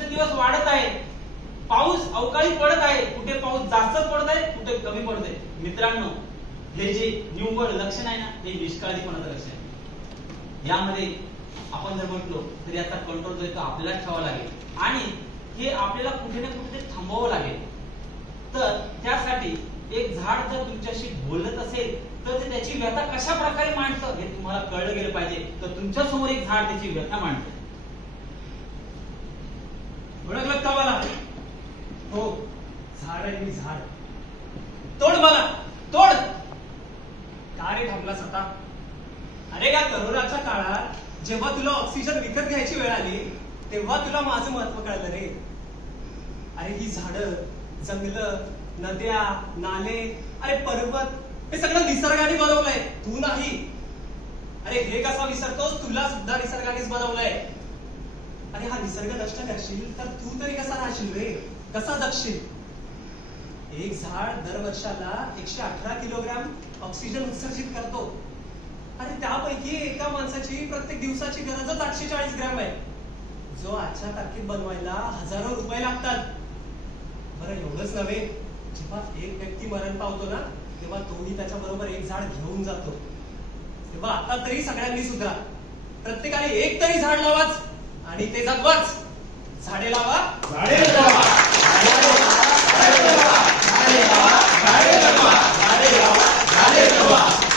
दिवसेंदिवस वाढत आहे. पाऊस अवकाळी पडत आहे, कुठे पाऊस जास्त पडत आहे, कुठे कमी पडत आहे. मित्रांनो, हे जे निव्वळ लक्षण आहे ना, हे निष्काळजीपणाचं लक्षण आहे. यामध्ये आपण जर म्हटलो तर याचा कंट्रोल जो आहे तो आपल्याला ठेवावा लागेल आणि हे आपल्याला कुठे ना कुठे थांबवावं लागेल. तर त्यासाठी एक झाड जर तुमच्याशी बोलत असेल तर ते त्याची व्यथा कशा प्रकारे मांडतं हे तुम्हाला कळलं गेलं पाहिजे. तर तुमच्या समोर एक झाड त्याची व्यथा मांडतं. ओळखलं का मला? हो, झाड आहे मी, झाड. तोड मला, तोड. का रे थांबलास आता? अरे या करोनाच्या काळात जेव्हा तुला ऑक्सिजन विकत घ्यायची वेळ आली तेव्हा तुला माझं महत्व कळलं रे. अरे ही झाडं, जंगलं, नद्या, नाले, अरे पर्वत, हे सगळं निसर्गाने बनवलंय, तू नाही. अरे हे कसा विसरतोस? तुला सुद्धा निसर्गानेच बनवलंय. अरे हा निसर्ग नष्ट करशील तर तू तरी कसा राहशील रे, कसा जगशील? एक झाड दरवर्षाला 118 किलोग्राम ऑक्सिजन उत्सर्जित करतो. अरे त्यापैकी एका माणसाची प्रत्येक दिवसाची गरजच 840 ग्रॅम आहे, जो आजच्या तारखेत बनवायला हजारो रुपये लागतात. बरं एवढंच नव्हे, जेव्हा एक व्यक्ती मरण पावतो ना तेव्हा तोही त्याच्या बरोबर एक झाड घेऊन जातो. तेव्हा आता तरी सगळ्यांनी सुद्धा प्रत्येकाने एक तरी झाड लावाच आणि ते जगवाच. झाडे लावा, झाडे जगवा, झाडे लावा, झाडे जगवा, झाडे लावा, झाडे जगवा.